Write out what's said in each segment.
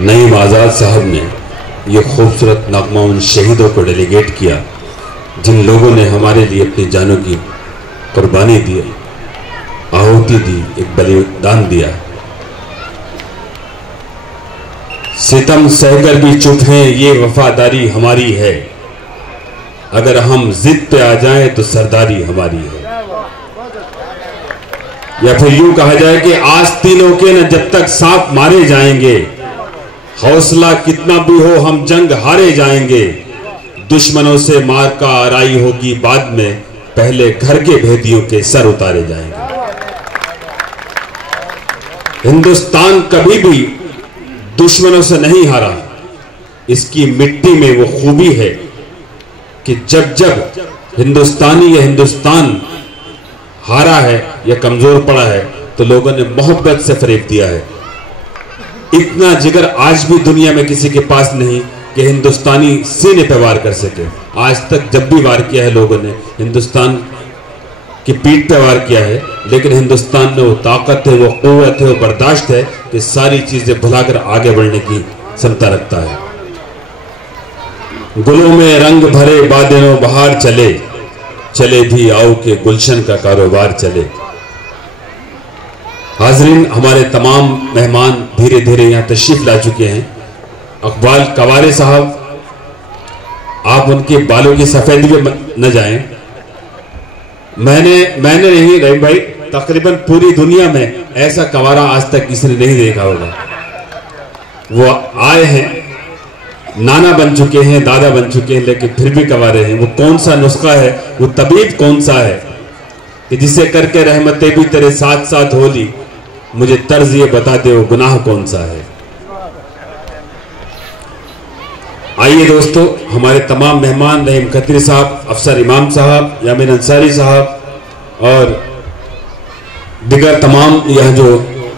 नईम आज़ाद साहब ने ये खूबसूरत नगमा उन शहीदों को डेलीगेट किया जिन लोगों ने हमारे लिए अपनी जानों की कुर्बानी दी, आहुति दी, एक बलिदान दिया। सितम सहकर भी चुप हैं, ये वफादारी हमारी है, अगर हम जिद पे आ जाएं तो सरदारी हमारी है। या फिर यूं कहा जाए कि आस्तीनों के न जब तक सांप मारे जाएंगे, हौसला कितना भी हो हम जंग हारे जाएंगे। दुश्मनों से मार का आराई होगी बाद में, पहले घर के भेदियों के सर उतारे जाएंगे। हिंदुस्तान कभी भी दुश्मनों से नहीं हारा। इसकी मिट्टी में वो खूबी है कि जब जब हिंदुस्तानी या हिंदुस्तान हारा है या कमजोर पड़ा है तो लोगों ने मोहब्बत से फरेब दिया है। इतना जिगर आज भी दुनिया में किसी के पास नहीं कि हिंदुस्तानी सीने पे वार कर सके। आज तक जब भी वार किया है लोगों ने हिंदुस्तान की पीठ पे वार किया है, लेकिन हिंदुस्तान में वो ताकत है, वो क़ुव्वत है, वो बर्दाश्त है कि सारी चीजें भुलाकर आगे बढ़ने की क्षमता रखता है। गुलों में रंग भरे बादलों बहार चले, चले भी आओ के गुलशन का कारोबार चले। हाजरीन, हमारे तमाम मेहमान धीरे धीरे यहाँ तशरीफ ला चुके हैं। अकबाल कवारे साहब, आप उनके बालों की सफेदी पे न जाएं। मैंने नहीं रहीम भाई, तकरीबन पूरी दुनिया में ऐसा कवारा आज तक किसी ने नहीं देखा होगा। वो आए हैं, नाना बन चुके हैं, दादा बन चुके हैं, लेकिन फिर भी कवारे हैं। वो कौन सा नुस्खा है, वो तबीब कौन सा है कि जिसे करके रहमतें भी तेरे साथ साथ होली, मुझे तर्ज ये बता दे वो गुनाह कौन सा है। आइए दोस्तों, हमारे तमाम मेहमान रहीम खत्री साहब, अफसर इमाम साहब, यामीन अंसारी साहब और दिगर तमाम यहाँ जो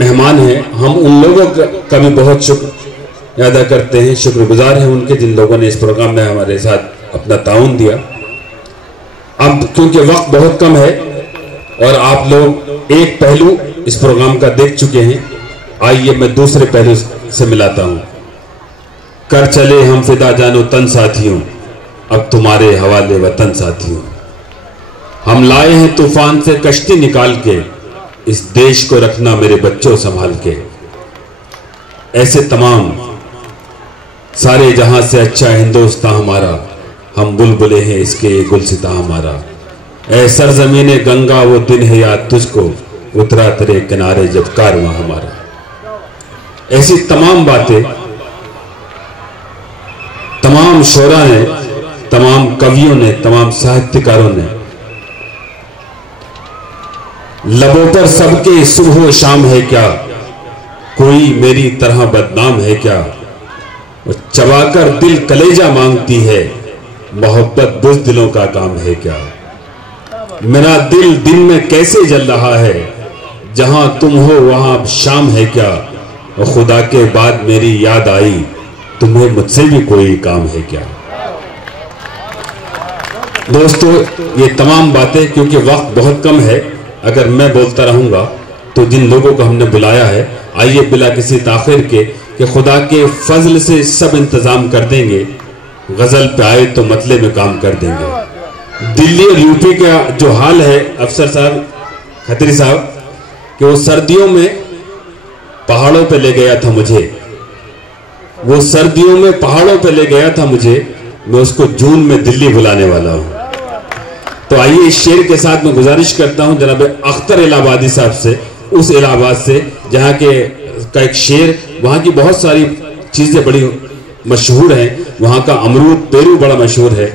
मेहमान हैं, हम उन लोगों का भी बहुत शुक्र अदा करते हैं, शुक्रगुजार हैं उनके जिन लोगों ने इस प्रोग्राम में हमारे साथ अपना ताउन दिया। अब क्योंकि वक्त बहुत कम है और आप लोग एक पहलू इस प्रोग्राम का देख चुके हैं, आइए मैं दूसरे पहलू से मिलाता हूं। कर चले हम फिदा जानो तन साथियों, अब तुम्हारे हवाले वतन साथियों। हम लाए हैं तूफान से कश्ती निकाल के, इस देश को रखना मेरे बच्चों संभाल के। ऐसे तमाम सारे जहां से अच्छा हिंदुस्तान हमारा, हम बुलबुले हैं इसके गुलसिता हमारा। ऐ सरजमीने गंगा वो दिन है याद तुझको, उतरा तेरे किनारे जब कारवां हमारा। ऐसी तमाम बातें तमाम शोरा ने, तमाम कवियों ने, तमाम साहित्यकारों ने लबों पर सबके सुबह शाम है क्या, कोई मेरी तरह बदनाम है क्या। चबाकर दिल कलेजा मांगती है, मोहब्बत बुज़दिलों का काम है क्या। मेरा दिल दिन में कैसे जल रहा है, जहां तुम हो वहां शाम है क्या। और खुदा के बाद मेरी याद आई, तुम्हें मुझसे भी कोई काम है क्या। दोस्तों, ये तमाम बातें क्योंकि वक्त बहुत कम है, अगर मैं बोलता रहूंगा तो जिन लोगों को हमने बुलाया है, आइए बिला किसी ताखिर के कि खुदा के फजल से सब इंतजाम कर देंगे। गजल पे आए तो मतले में काम कर देंगे। दिल्ली और यूपी का जो हाल है अफसर साहब, खत्री साहब, कि वो सर्दियों में पहाड़ों पे ले गया था मुझे, वो सर्दियों में पहाड़ों पे ले गया था मुझे, मैं उसको जून में दिल्ली बुलाने वाला हूं। तो आइए इस शेर के साथ मैं गुजारिश करता हूं जनाब अख्तर इलाहाबादी साहब से, उस इलाहाबाद से जहां के का एक शेर, वहां की बहुत सारी चीजें बड़ी मशहूर हैं। वहां का अमरूद पेरू बड़ा मशहूर है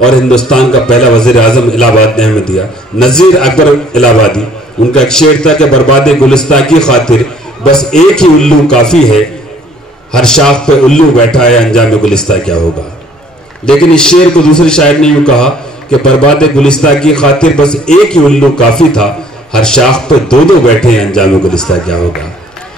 और हिंदुस्तान का पहला वजीर आजम इलाहाबाद ने हमें दिया, नजीर अकबर इलाहाबादी। उनका एक शेर था कि बर्बाद गुलिस्तां की खातिर बस एक ही उल्लू काफी है, हर शाख पे उल्लू बैठा है, अंजाम गुलिस्ता क्या होगा। लेकिन इस शेर को दूसरे शायर ने यूं कहा कि बर्बाद गुलिस्ता की खातिर बस एक ही उल्लू काफी था, हर शाख पे दो दो बैठे हैं, अंजाम गुलिस्ता क्या होगा।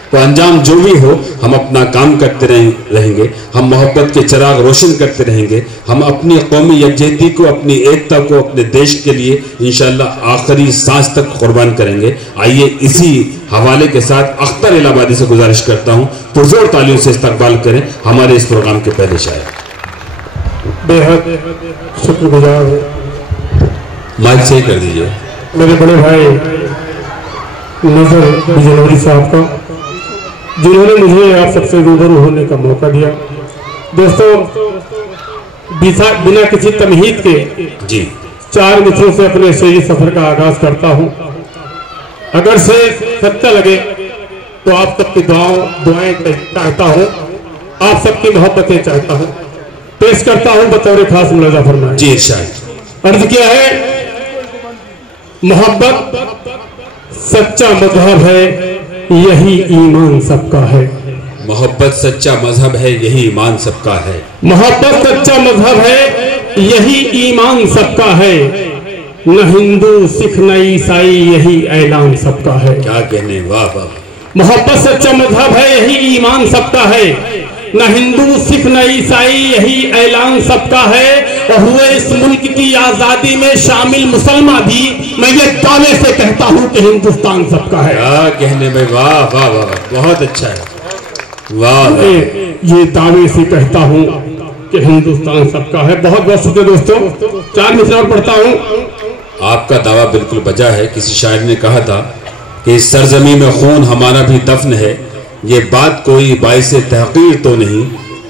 तो अंजाम जो भी हो, हम अपना काम करते रहेंगे, हम मोहब्बत के चिराग रोशन करते रहेंगे, हम अपनी कौमी यकजहती को, अपनी एकता को, अपने देश के लिए इंशाअल्लाह आखिरी सांस तक कुर्बान करेंगे। आइए इसी हवाले के साथ अख्तर इलाहाबादी से गुजारिश करता हूँ पुरजोर तालियों से इस्तकबाल करें हमारे इस प्रोग्राम के पहले शायर। बेहद शुक्रगुजार हूँ, माइक सही कर दीजिए, मेरे बड़े भाई नजर बिजनौरी साहब का, जिन्होंने मुझे आप सबसे रूबरू होने का मौका दिया। दोस्तों, बिना किसी तमहीद के जी 4 मित्रों से अपने शेरी सफर का आगाज करता हूं। अगर से सच्चा लगे तो आप सबकी दुआएं चाहता हूं, आप सबकी मोहब्बतें चाहता हूं। पेश करता हूं बतौर खास मुलाजा फरमाए। जी शायद अर्ज किया है, मोहब्बत सच्चा मजहब है, यही ईमान सबका है। मोहब्बत सच्चा मजहब है, यही ईमान सबका है। मोहब्बत सच्चा मजहब है, यही ईमान सबका है। न हिंदू सिख न ईसाई, यही ऐलान सबका है। क्या कहने, वाह वाह। मोहब्बत सच्चा मजहब है, यही ईमान सबका है। न हिंदू सिख न ईसाई, यही ऐलान सबका है। और हुए इस मुल्क की आजादी में शामिल मुसलमान भी, मैं ये दावे से कहता हूँ कि हिंदुस्तान सबका है। क्या कहने में, वाह वाह वाह, बहुत अच्छा है, वाह। ये दावे से कहता हूँ कि हिंदुस्तान सबका है। बहुत बहुत शुक्रिया दोस्तों। 4 मिसरे और पढ़ता हूँ। आपका दावा बिल्कुल बजा है। किसी शायर ने कहा था कि इस सरजमी में खून हमारा भी दफन है, ये बात कोई बाइसे तहकीर तो नहीं,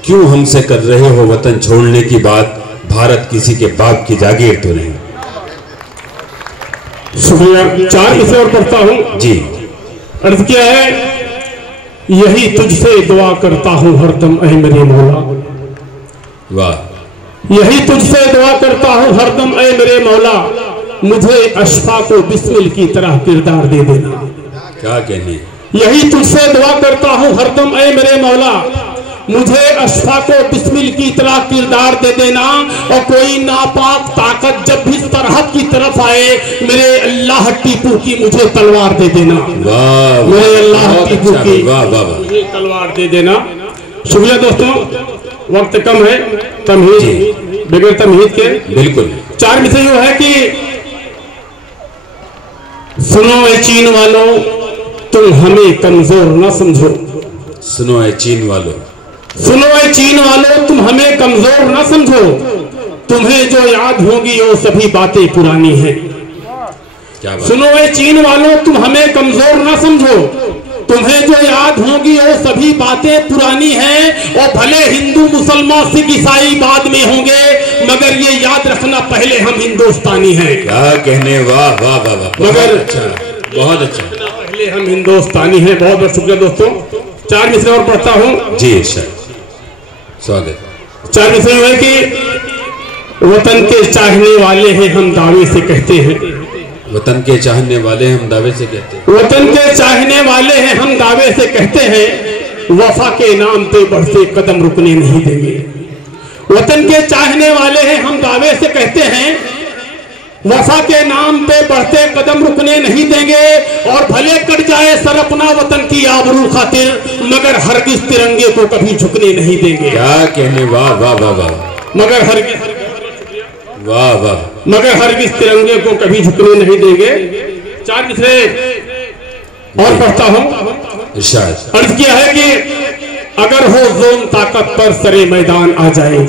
क्यों हमसे कर रहे हो वतन छोड़ने की बात, भारत किसी के बाप की जागीर तो नहीं। शुक्रिया। 4 मिसरे और पढ़ता हूँ जी। अर्ज किया है, यही तुझसे दुआ करता हूँ हरदम ऐ मेरे मौला। वाह। यही तुझसे दुआ करता हूँ हरदम ऐ मेरे मौला, मुझे अशफा को बिस्मिल की तरह किरदार दे देना। क्या कहने। यही तुझसे दुआ करता हूँ हरदम ऐ मेरे मौला, मुझे अशफा को बिस्मिल की तरह किरदार दे देना। और कोई नापाक ताकत जब भी सरहद की तरफ आए, मेरे अल्लाह टीपू की मुझे तलवार दे देना। वाह। मेरे अल्लाह टीपू की वाह वाह, मुझे तलवार दे देना। शुक्रिया दोस्तों, वक्त कम है, तमहीद बगैर तमहीद के बिल्कुल। 4 मिसरे यूं है कि सुनो ए चीन वालों, तुम हमें कमजोर न समझो। सुनो ए चीन वालों, सुनो ए चीन वालों, तुम हमें कमजोर न समझो। तुम्हें जो याद होगी वो सभी बातें पुरानी हैं। क्या बात। सुनो ए चीन वालों, तुम हमें कमजोर न समझो। तुम्हें जो याद होगी वो सभी बातें पुरानी हैं। और भले हिंदू मुसलमान सिख ईसाई बाद में होंगे, मगर ये याद रखना पहले हम हिंदुस्तानी हैं। क्या कहने, वाह वाह वाह वाह, मगर अच्छा, बहुत अच्छा। पहले हम हिंदुस्तानी हैं। बहुत बहुत शुक्रिया दोस्तों। 4 मिसरे और पढ़ता हूँ। जी सर, स्वागत। 4 मिसरे है कि वतन के चाहने वाले हैं हम दावे से कहते हैं। वतन के चाहने वाले हम दावे से कहते हैं। वतन के चाहने वाले हैं हम दावे से कहते हैं, वफा के नाम पे बढ़ते कदम रुकने नहीं देंगे। वतन के चाहने वाले हैं हम दावे से कहते हैं, वफा के नाम पे बढ़ते कदम रुकने नहीं देंगे। और भले कट जाए सर अपना वतन की आबरू खातिर, मगर हरगिज तिरंगे को कभी झुकने नहीं देंगे। क्या कहने, वाह वाह वाह वाह, मगर हरगिज, वाह वाह, मगर हरगिज तिरंगे को कभी झुकने नहीं देंगे। 4 मिसरे और पढ़ता हूँ। इरशाद। अर्ज किया है कि अगर हो जोम ताकत पर सरे मैदान आ जाए।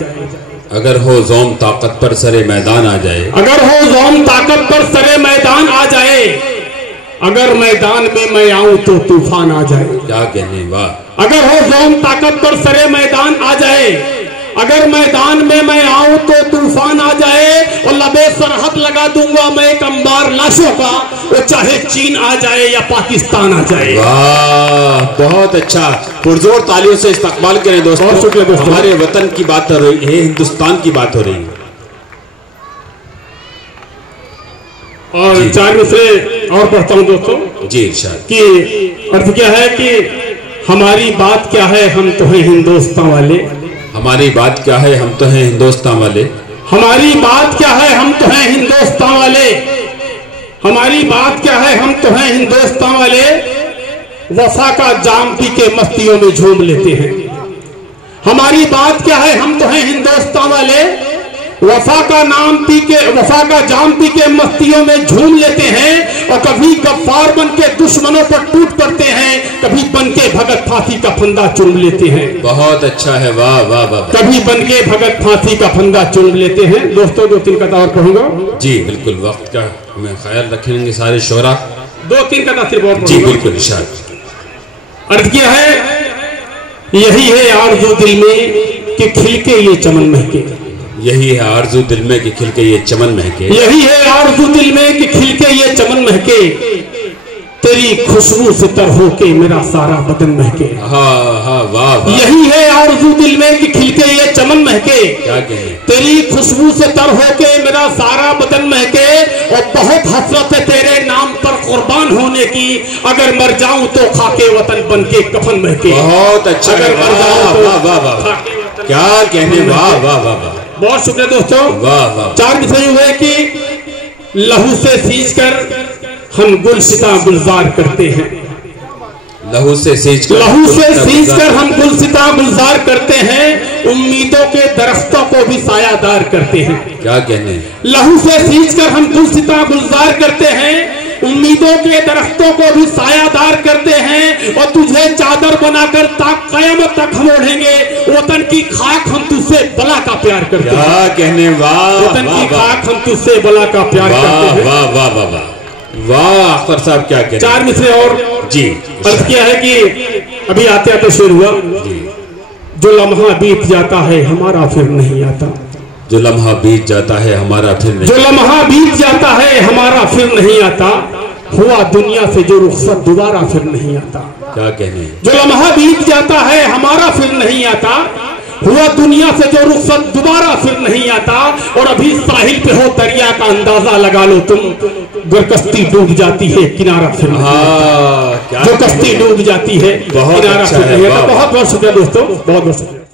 अगर हो जोम ताकत पर सरे मैदान आ जाए। अगर हो जोम ताकत पर सरे मैदान आ जाए, अगर मैदान में मैं आऊं तो तूफान आ जाए। क्या कहने, वाह। अगर हो जोम ताकत पर सरे मैदान आ जाए, अगर मैदान में मैं आऊं तो तूफान आ जाए। और लबे सरहद लगा दूंगा मैं एक अंबार लाशों का, वो चाहे चीन आ जाए या पाकिस्तान आ जाए। वाह, बहुत अच्छा। पुरजोर तालियों से इस्तकबाल करें दोस्तों। बहुत शुक्रिया दोस्तों। हमारे वतन की बात हो रही है, हिंदुस्तान की बात हो रही है। और 4 मिसरे और पढ़ता हूं दोस्तों जी इरशाद। कि अर्थ क्या है कि हमारी बात क्या है हम तो हैं हिंदुस्तान वाले। हमारी बात क्या है हम तो हैं हिंदुस्तान वाले। हमारी बात क्या है हम तो हैं हिंदुस्तान वाले। हमारी बात क्या है हम तो हैं हिंदुस्तान वाले। वफा का जाम पी के मस्तियों में झूम लेते हैं। हमारी बात क्या है हम तो हैं हिंदुस्तान वाले। वफा का नाम पी के, वफा का जाम पी के मस्तियों में झूम लेते हैं। और कभी गफ्फार बन के दुश्मनों पर टूट पड़ते हैं, कभी बन के भगत फांसी का फंदा चूम लेते हैं। बहुत अच्छा है, वाह वाह वाह। कभी बन के भगत फांसी का फंदा चूम लेते हैं। दोस्तों 2-3 कथा और कहूंगा। जी बिल्कुल, वक्त का हमें ख्याल रखेंगे सारे शोरा। 2-3 कथा सिर्फ और जी बिल्कुल इरशाद। अर्थ किया है, यही है आरज़ू दिल में कि खिलके ये चमन महके। यही है आरज़ू दिल में कि खिलके ये चमन महके। यही है आरज़ू दिल में कि खिलके ये चमन महके। तेरी खुशबू से तर होके मेरा सारा बदन महके। हाँ हाँ वाह वाह। यही है आरज़ू दिल में कि खिलके ये चमन महके। क्या कहें। तेरी खुशबू से तर होके मेरा सारा बदन महके। और बहुत हसरत है तेरे नाम पर कुर्बान होने की। अगर मर जाऊं तो खाके वतन बन के कफन महके। बहुत अच्छा। अगर मर जाऊं तो वाह वाह वाह, क्या कहने, वाह वाह वाह वाह। बहुत शुक्रिया दोस्तों। वाह वाह। 4 विषय हुए कि लहू से सींच कर हम गुलसिता गुलजार करते हैं। लहू से सींच कर हम गुलसिता गुलजार करते हैं। उम्मीदों के दरख्तों को भी सायादार करते हैं। क्या कहने। लहू से सींच कर हम गुलसिता गुलजार करते हैं। उम्मीदों के दरख्तों को भी सायादार करते हैं। और तुझे चादर बनाकर क़यामत तक हम ओढ़ेंगे। वतन की खाक हम तुझसे बला का प्यार करते हैं। क्या कहने, वाह। वतन की खाक हम तुझसे बला का प्यार करते हैं। वाह वाह वाह वाह वाह। अख्तर साहब क्या कहते। 4 मिसरे और जी। अर्थ किया है कि अभी आते आते शुरू हुआ। जो लम्हा बीत जाता है हमारा फिर नहीं आता। जो लम्हा बीत जाता है हमारा फिर नहीं। जो लम्हा बीत जाता है हमारा फिर नहीं आता। हुआ दुनिया से जो रुखसत दोबारा फिर नहीं आता। क्या कहने। जो लम्हा बीत जाता है हमारा फिर नहीं आता। हुआ दुनिया से जो रुखसत दोबारा फिर नहीं आता। और अभी साहिल पे हो दरिया का अंदाजा लगा लो तुम। जो कश्ती डूब जाती है किनारा फिर नहीं आता। जो कश्ती डूब जाती है किनारा फिर नहीं आता। बहुत बहुत शुक्रिया दोस्तों, बहुत बहुत शुक्रिया।